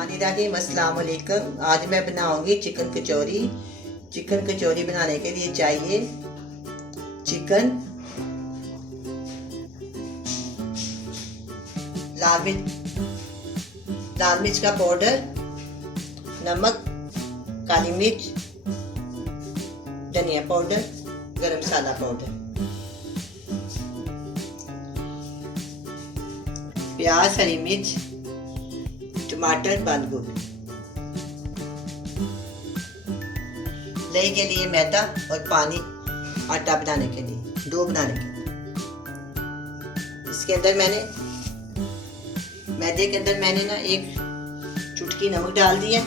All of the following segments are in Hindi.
रहमानिर्रहीम, अस्सलाम वालेकुम। आज मैं बनाऊंगी चिकन कचौरी। चिकन कचौरी बनाने के लिए चाहिए चिकन, लाल मिर्च का पाउडर, नमक, काली मिर्च, धनिया पाउडर, गरम मसाला पाउडर, प्याज, हरी मिर्च, टमाटर, बंद गोभी। दही के लिए मैदा और पानी, आटा बनाने के लिए, डो बनाने के लिए। इसके अंदर मैदे के अंदर मैंने ना एक चुटकी नमक डाल दिया।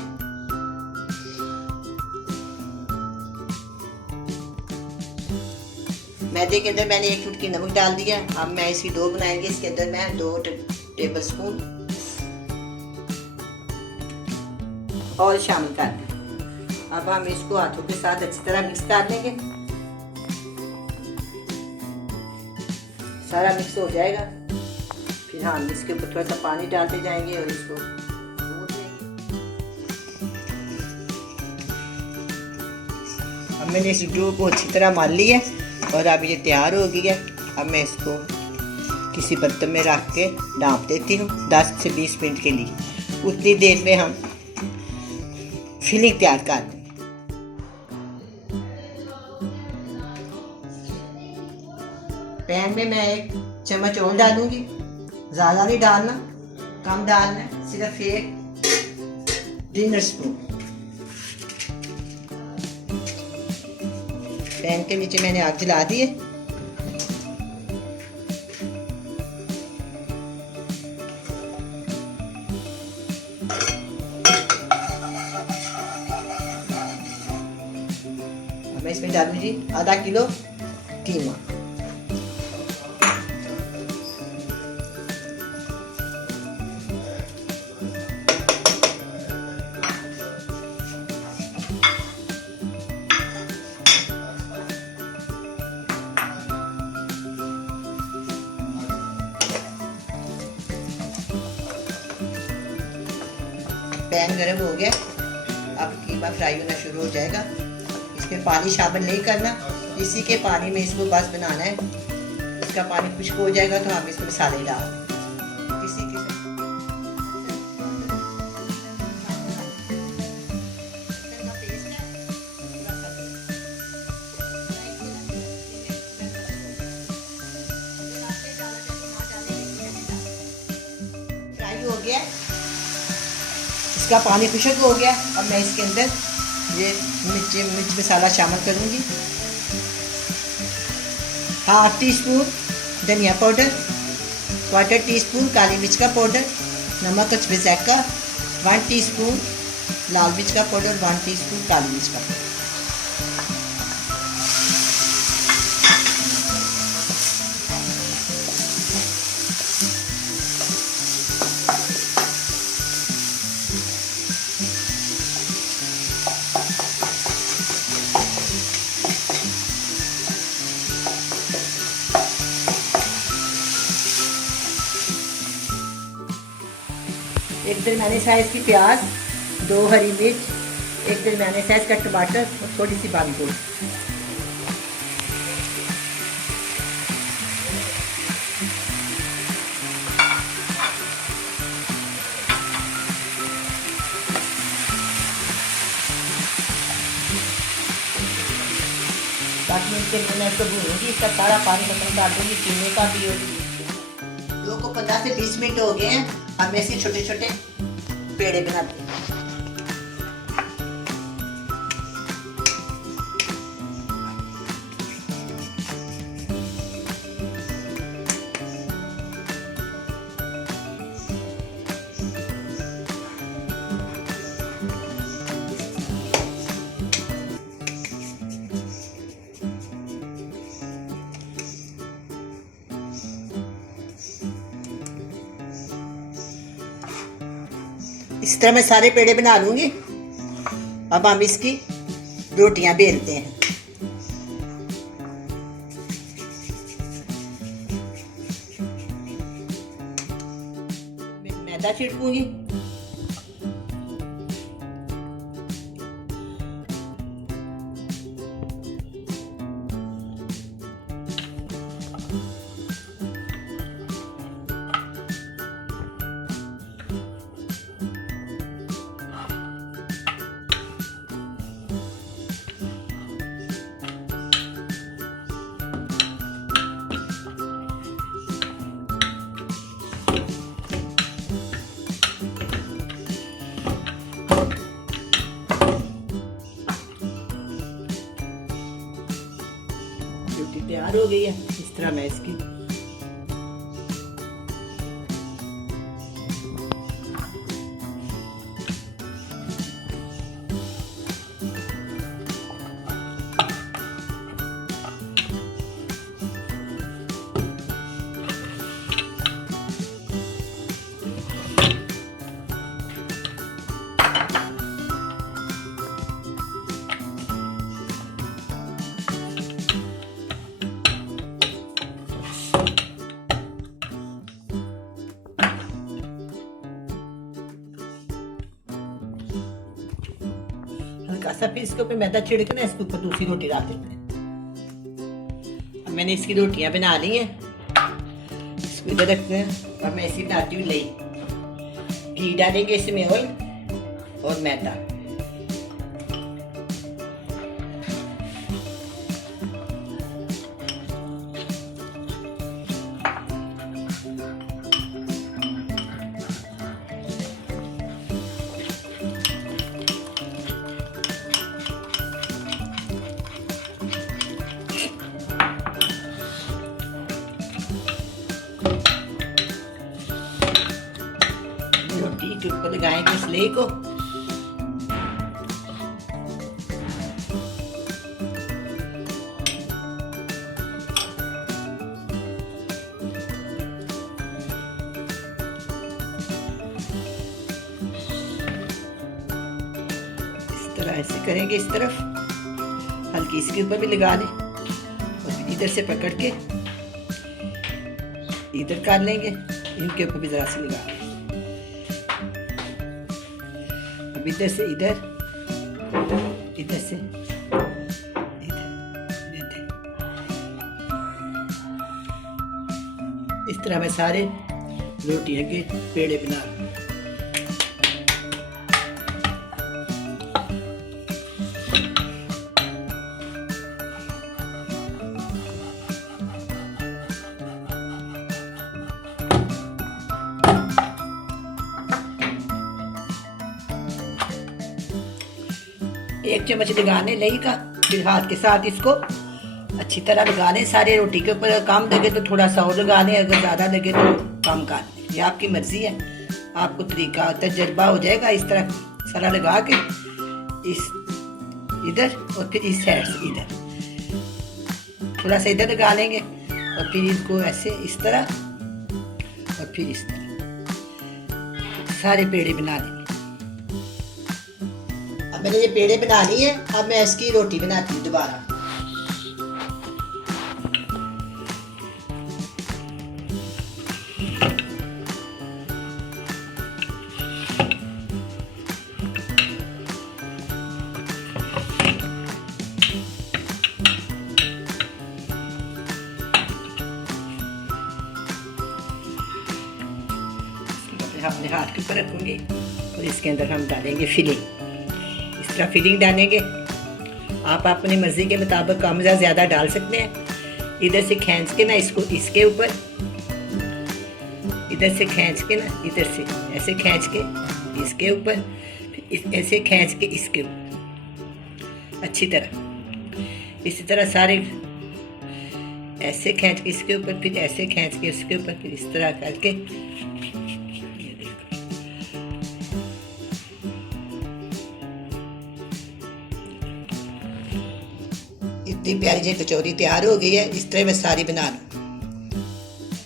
मैदे के अंदर मैंने एक चुटकी नमक डाल दिया। अब मैं इसकी डो बनाएंगे। इसके अंदर मैं 2 टेबल स्पून ऑयल शामिल कर दें। अब हम इसको हाथों के साथ अच्छी तरह मिक्स कर लेंगे। सारा मिक्स हो जाएगा, फिर हम इसके ऊपर थोड़ा सा पानी डालते जाएंगे और इसको गूंथ लेंगे। अब मैंने इस डो को अच्छी तरह मान लिया और अब ये तैयार हो गई है। अब मैं इसको किसी बर्तन में रख के ढाँप देती हूँ 10 से 20 मिनट के लिए। उतनी देर में हम फिलिंग तैयार कर दें। पैन में मैं 1 चम्मच ऑयल डालूंगी। ज़्यादा नहीं डालना, कम डालना है, सिर्फ 1 डिनर स्पून। पैन के नीचे मैंने आग जला दी है। मैं इसमें डालूंगी आधा किलो कीमा। पैन गरम हो गया। अब कीमा फ्राई होना शुरू हो जाएगा। इसमें पानी शामिल नहीं करना, इसी के पानी में इसको बस बनाना है। इसका पानी खुश्क हो जाएगा तो हम इसमें मसाले डाल दें। इसी के फ्राई हो गया, इसका पानी खुश्क हो गया। अब मैं इसके अंदर ये मिर्च मसाला शामिल करूंगी। 1/2 टीस्पून धनिया पाउडर, 1/4 टीस्पून काली मिर्च का पाउडर, नमक जायका, 1 टीस्पून लाल मिर्च का पाउडर, 1 टीस्पून काली मिर्च का पाउडर। एक दरमियाने साइज़ की प्याज, 2 हरी मिर्च, एक दरमियाने साइज़ का टमाटर और थोड़ी सी बंद गोभी। बाकी इनके अंदर मैं इसको भूनूंगी। इसका सारा पानी खत्म कर दूंगी, कीमे का भी और दो को 15 से 20 मिनट हो गए हैं। अब मैं इसके छोटे छोटे पेड़े बनाती हूँ। इस तरह मैं सारे पेड़े बना लूंगी। अब हम इसकी रोटियां बेलते हैं। मैदा छिड़कूंगी। तरह मैं इसकी हल्का सा, फिर इसके ऊपर मैदा छिड़कना है, इसके ऊपर दूसरी रोटी डाल देते हैं। अब मैंने इसकी रोटियां बना ली हैं, इसको इधर रखते हैं। और मैं इसी बनाती हूँ लई, घी डालेंगे इसमें, ऑयल और मैदा। रोटी के ऊपर लगाएंगे इस लेई को। इस तरह ऐसे करेंगे, इस तरफ हल्की इसके ऊपर भी लगा लें और फिर इधर से पकड़ के इधर कर लेंगे, इनके ऊपर भी जरा सी लगा लें। इधर से इधर, इधर से इधर, इधर। इस तरह मैं सारे रोटियों के पेड़े बना लूँ। एक चम्मच लगाने लई का, फिर हाथ के साथ इसको अच्छी तरह लगा लें सारे रोटी के ऊपर। कम लगे तो थोड़ा सा और लगा लें, अगर ज़्यादा लगे तो कम कर लें, ये आपकी मर्जी है। आपको तरीका तजर्बा हो जाएगा। इस तरह सारा लगा के इस इधर और फिर इस साइड से इधर थोड़ा सा इधर लगा लेंगे और फिर इसको ऐसे इस तरह और फिर इस तरह सारे पेड़े बना लेंगे। मैंने ये पेड़े बना लिए, अब मैं इसकी रोटी बनाती हूँ दोबारा। अपने हाथ के ऊपर रखूंगी और इसके अंदर हम डालेंगे फिलिंग। इस तरह फिलिंग डालेंगे। आप अपनी मर्जी के मुताबिक कम या ज़्यादा डाल सकते हैं। इधर से खींच के ना इसको इसके ऊपर, इधर से खींच के ना इधर से ऐसे खींच के इसके ऊपर, ऐसे खींच के इसके ऊपर अच्छी तरह। इसी तरह सारे ऐसे खींच के इसके ऊपर, फिर ऐसे खींच के उसके ऊपर, फिर इस तरह करके इतनी प्यारी जी कचौरी तैयार हो गई है। इस तरह मैं सारी बना लूँ।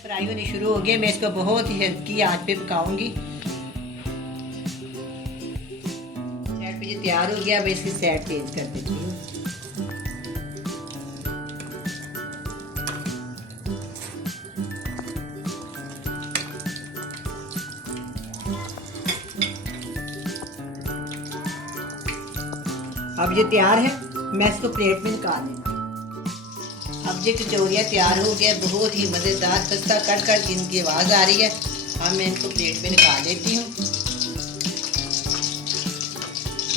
फ्राई होनी शुरू हो गई, मैं इसको बहुत ही हल्की आंच पे पकाऊंगी। साइड पे ये तैयार हो गया, मैं इसकी साइड चेंज कर देती हूँ। अब ये तैयार है, मैं इसको प्लेट में निकाल लूँगी। अब ये कचौरियाँ तैयार हो गया, बहुत ही मज़ेदार खस्ता कट कट इनकी आवाज़ आ रही है। अब मैं इनको प्लेट में निकाल लेती हूँ।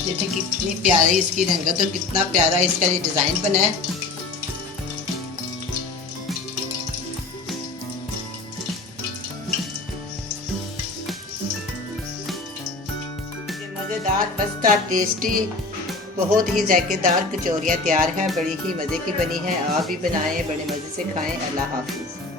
देखिए कितनी प्यारी इसकी रंगत और कितना प्यारा इसका ये डिज़ाइन बना है। ये मज़ेदार खस्ता टेस्टी बहुत ही जायकेदार कचौरियाँ तैयार हैं, बड़ी ही मज़े की बनी है। आप भी बनाएं, बड़े मज़े से खाएं। अल्लाह हाफिज़।